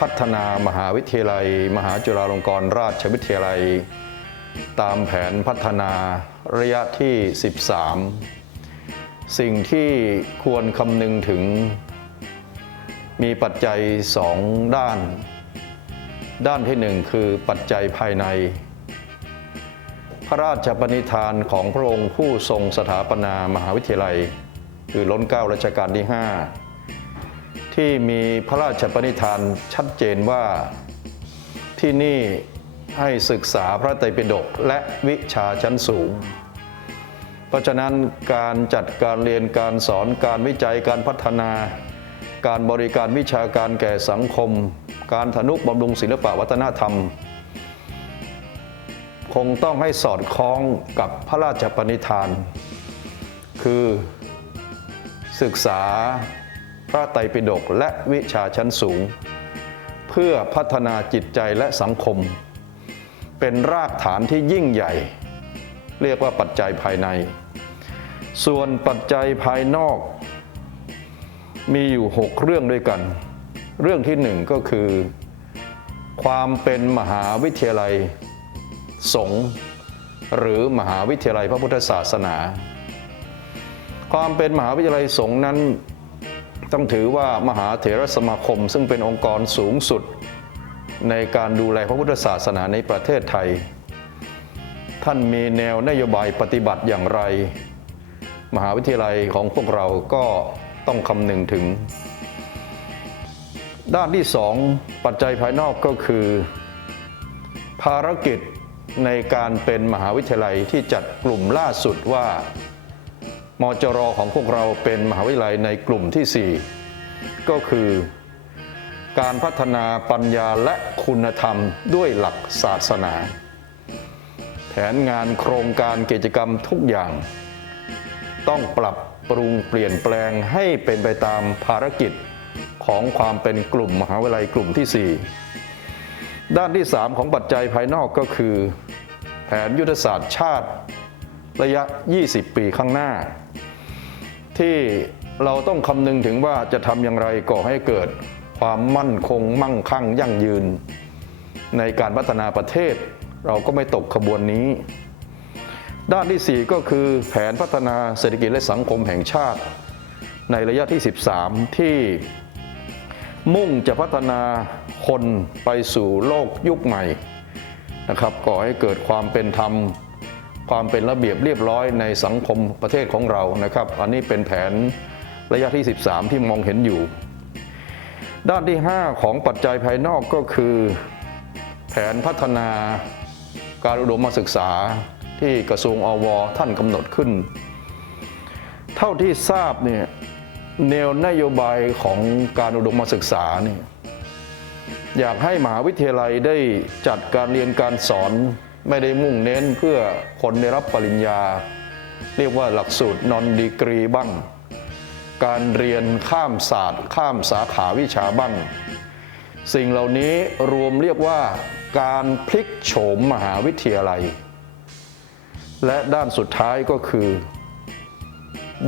พัฒนามหาวิทยาลัย มหาจุฬาลงกรณราชวิทยาลัย ตามแผนพัฒนาระยะที่ 13 สิ่งที่ควรคำนึงถึง มีปัจจัยสองด้าน ด้านที่หนึ่งคือปัจจัยภายใน พระราชปณิธานของพระองค์ผู้ทรงสถาปนามหาวิทยาลัย คือล้นเก้ารัชกาลที่ 5 ที่มีพระราชปณิธานชัดเจนว่าที่นี่ให้ศึกษาพระไตรปิฎกและวิชาชั้นสูง เพราะฉะนั้นการจัดการเรียนการสอนการวิจัยการพัฒนา การบริการวิชาการแก่สังคม การทนุบำรุงศิลปวัฒนธรรม คงต้องให้สอดคล้องกับพระราชปณิธาน คือศึกษา พระไตรปิฎกและวิชาชั้นสูง เพื่อพัฒนาจิตใจและสังคม เป็นรากฐานที่ยิ่งใหญ่ เรียกว่าปัจจัยภายใน ส่วนปัจจัยภายนอก มีอยู่ 6 เรื่องด้วยกัน เรื่องที่หนึ่งก็คือ ความเป็นมหาวิทยาลัยสงฆ์หรือมหาวิทยาลัยพระพุทธศาสนา ความเป็นมหาวิทยาลัยสงฆ์นั้น ต้องถือว่ามหาเถรสมาคม ซึ่งเป็นองค์กรสูงสุด ในการดูแลพระพุทธศาสนาในประเทศไทย ท่านมีแนวนโยบายปฏิบัติอย่างไร มหาวิทยาลัยของพวกเราก็ต้องคำนึงถึง ด้านที่สองปัจจัยภายนอกก็คือ ภารกิจในการเป็นมหาวิทยาลัยที่จัดกลุ่มล่าสุดว่า มจรของพวกเราเป็นมหาวิทยาลัยในกลุ่มที่ 4 ก็คือการพัฒนาปัญญาและคุณธรรมด้วยหลักศาสนา แผนงานโครงการกิจกรรมทุกอย่าง ต้องปรับปรุงเปลี่ยนแปลงให้เป็นไปตามภารกิจของความเป็นกลุ่มมหาวิทยาลัยกลุ่มที่ 4 ด้านที่ 3 ของปัจจัยภายนอกก็คือ แผนยุทธศาสตร์ชาติ ระยะ 20 ปีข้างหน้า ที่เราต้องคำนึงถึงว่าจะทำอย่างไรก่อให้เกิดความมั่นคงมั่งคั่งยั่งยืน ในการพัฒนาประเทศ เราก็ไม่ตกขบวนนี้ ด้านที่ 4 ก็คือแผนพัฒนาเศรษฐกิจและสังคมแห่งชาติ ในระยะที่ 13 ที่มุ่งจะพัฒนาคนไปสู่โลกยุคใหม่นะครับก่อให้เกิดความเป็นธรรม ความเป็นระเบียบเรียบร้อยในสังคมประเทศของเรานะครับ อันนี้เป็นแผนระยะที่ 13 ที่มองเห็นอยู่ ด้านที่ 5 ของปัจจัยภายนอกก็คือ แผนพัฒนาการอุดมศึกษาที่กระทรวงอวท่านกำหนดขึ้น เท่าที่ทราบเนี่ยแนวนโยบายของการอุดมศึกษาเนี่ยอยากให้มหาวิทยาลัยได้จัดการเรียนการสอน ไม่ได้มุ่งเน้นเพื่อคนได้รับปริญญา เรียกว่าหลักสูตรนอนดีกรีบ้าง การเรียนข้ามศาสตร์ ข้ามสาขาวิชาบ้าง สิ่งเหล่านี้รวมเรียกว่าการพลิกโฉมมหาวิทยาลัย และด้านสุดท้ายก็คือ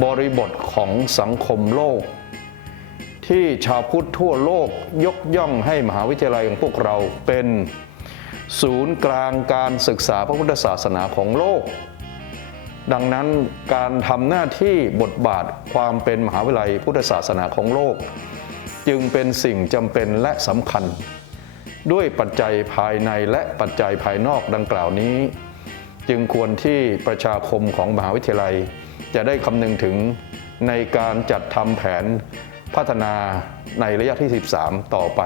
บริบทของสังคมโลก ที่ชาวพุทธทั่วโลกยกย่องให้มหาวิทยาลัยของพวกเราเป็น ศูนย์กลางการศึกษาพระพุทธศาสนาของโลก ดังนั้นการทำหน้าที่บทบาทความเป็นมหาวิทยาลัยพุทธศาสนาของโลก จึงเป็นสิ่งจำเป็นและสำคัญ ด้วยปัจจัยภายในและปัจจัยภายนอกดังกล่าวนี้ จึงควรที่ประชาคมของมหาวิทยาลัย จะได้คำนึงถึงในการจัดทำแผนพัฒนาในระยะที่ 13 ต่อไป